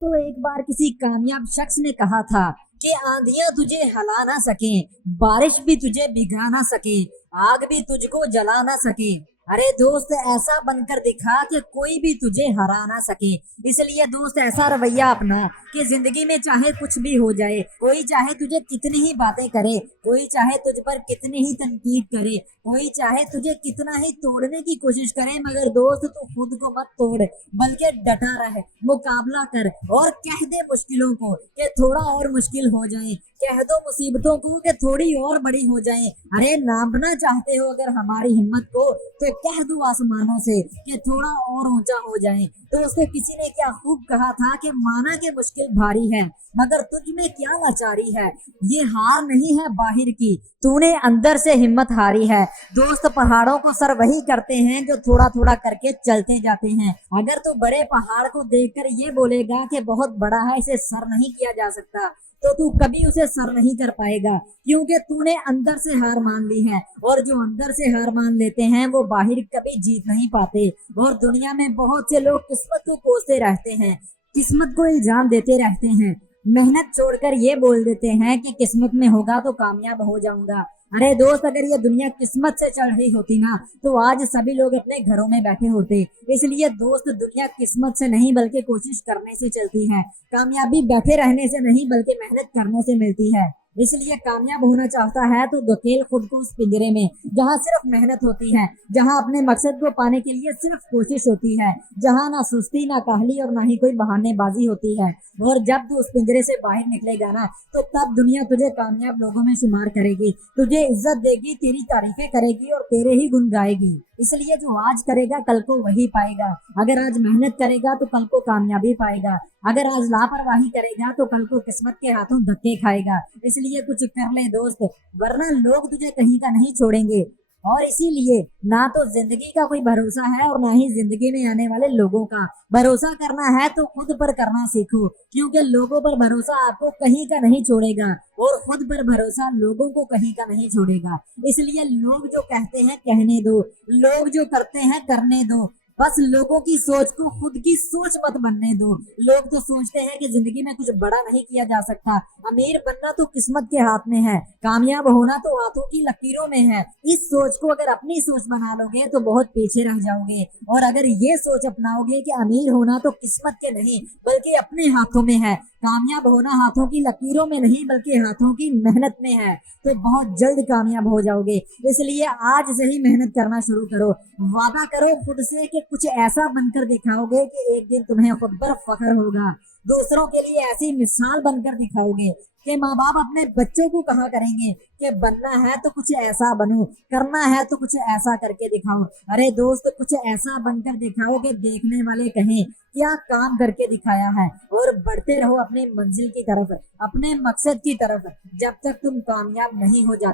तो एक बार किसी कामयाब शख्स ने कहा था कि आंधियां तुझे हिला ना सके, बारिश भी तुझे भिगा ना सके, आग भी तुझको जला ना सके। अरे दोस्त, ऐसा बनकर दिखा कि कोई भी तुझे हरा ना सके। इसलिए दोस्त, ऐसा रवैया अपना कि जिंदगी में चाहे कुछ भी हो जाए, कोई चाहे तुझे कितनी ही बातें करे, कोई चाहे तुझ पर कितनी ही तनकीद करे, कोई चाहे तुझे कितना ही तोड़ने की कोशिश करे, मगर दोस्त तू खुद को मत तोड़, बल्कि डटा रहे, मुकाबला कर और कह दे मुश्किलों को कि थोड़ा और मुश्किल हो जाए, कह दो मुसीबतों को कि थोड़ी और बड़ी हो जाए। अरे नापना चाहते हो अगर हमारी हिम्मत को, तो कह दो आसमानों से कि थोड़ा और ऊंचा हो जाए। तो उसको किसी ने क्या खूब कहा था कि माना कि मुश्किल भारी है, मगर तुझ में क्या लाचारी है। ये हार नहीं है बाहर की, तूने अंदर से हिम्मत हारी है। दोस्त, पहाड़ों को सर वही करते हैं जो थोड़ा थोड़ा करके चलते जाते हैं। अगर तू बड़े पहाड़ को देखकर ये बोलेगा कि बहुत बड़ा है, इसे सर नहीं किया जा सकता, तो तू कभी उसे सर नहीं कर पाएगा, क्योंकि तूने अंदर से हार मान ली है। और जो अंदर से हार मान लेते हैं वो बाहर कभी जीत नहीं पाते। और दुनिया में बहुत से लोग किस्मत को कोसते रहते हैं, किस्मत को इल्जाम देते रहते हैं, मेहनत छोड़कर ये बोल देते हैं कि किस्मत में होगा तो कामयाब हो जाऊंगा। अरे दोस्त, अगर ये दुनिया किस्मत से चल रही होती ना, तो आज सभी लोग अपने घरों में बैठे होते। इसलिए दोस्त, दुनिया किस्मत से नहीं बल्कि कोशिश करने से चलती है। कामयाबी बैठे रहने से नहीं बल्कि मेहनत करने से मिलती है। इसलिए कामयाब होना चाहता है तो धकेल खुद को उस पिंजरे में जहाँ सिर्फ मेहनत होती है, जहाँ अपने मकसद को पाने के लिए सिर्फ कोशिश होती है, जहाँ ना सुस्ती, ना काहली और ना ही कोई बहानेबाजी होती है। और जब तू उस पिंजरे से बाहर निकलेगा ना, तो तब दुनिया तुझे कामयाब लोगों में शुमार करेगी, तुझे इज्जत देगी, तेरी तारीफें करेगी और तेरे ही गुण गाएगी। इसलिए जो आज करेगा कल को वही पाएगा। अगर आज मेहनत करेगा तो कल को कामयाबी पाएगा, अगर आज लापरवाही करेगा तो कल को किस्मत के हाथों धक्के खाएगा। इसलिए कुछ कर ले दोस्त, वरना लोग तुझे कहीं का नहीं छोड़ेंगे। और इसीलिए ना तो जिंदगी का कोई भरोसा है और ना ही जिंदगी में आने वाले लोगों का। भरोसा करना है तो खुद पर करना सीखो, क्योंकि लोगों पर भरोसा आपको कहीं का नहीं छोड़ेगा और खुद पर भरोसा लोगों को कहीं का नहीं छोड़ेगा। इसलिए लोग जो कहते हैं कहने दो, लोग जो करते हैं करने दो, बस लोगों की सोच को खुद की सोच मत बनने दो। लोग तो सोचते हैं कि जिंदगी में कुछ बड़ा नहीं किया जा सकता, अमीर बनना तो किस्मत के हाथ में है, कामयाब होना तो हाथों की लकीरों में है। इस सोच को अगर अपनी सोच बना लोगे तो बहुत पीछे रह जाओगे। और अगर ये सोच अपनाओगे कि अमीर होना तो किस्मत के नहीं बल्कि अपने हाथों में है, कामयाब होना हाथों की लकीरों में नहीं बल्कि हाथों की मेहनत में है, तो बहुत जल्द कामयाब हो जाओगे। इसलिए आज से ही मेहनत करना शुरू करो। वादा करो खुद से कि कुछ ऐसा बनकर दिखाओगे कि एक दिन तुम्हें खुद पर फख्र होगा। दूसरों के लिए ऐसी मिसाल बनकर दिखाओगे कि माँ बाप अपने बच्चों को कहा करेंगे कि बनना है तो कुछ ऐसा बनो, करना है तो कुछ ऐसा करके दिखाओ। अरे दोस्त, कुछ ऐसा बनकर दिखाओ कि देखने वाले कहें क्या काम करके दिखाया है। और बढ़ते रहो अपनी मंजिल की तरफ, अपने मकसद की तरफ, जब तक तुम कामयाब नहीं हो जाते।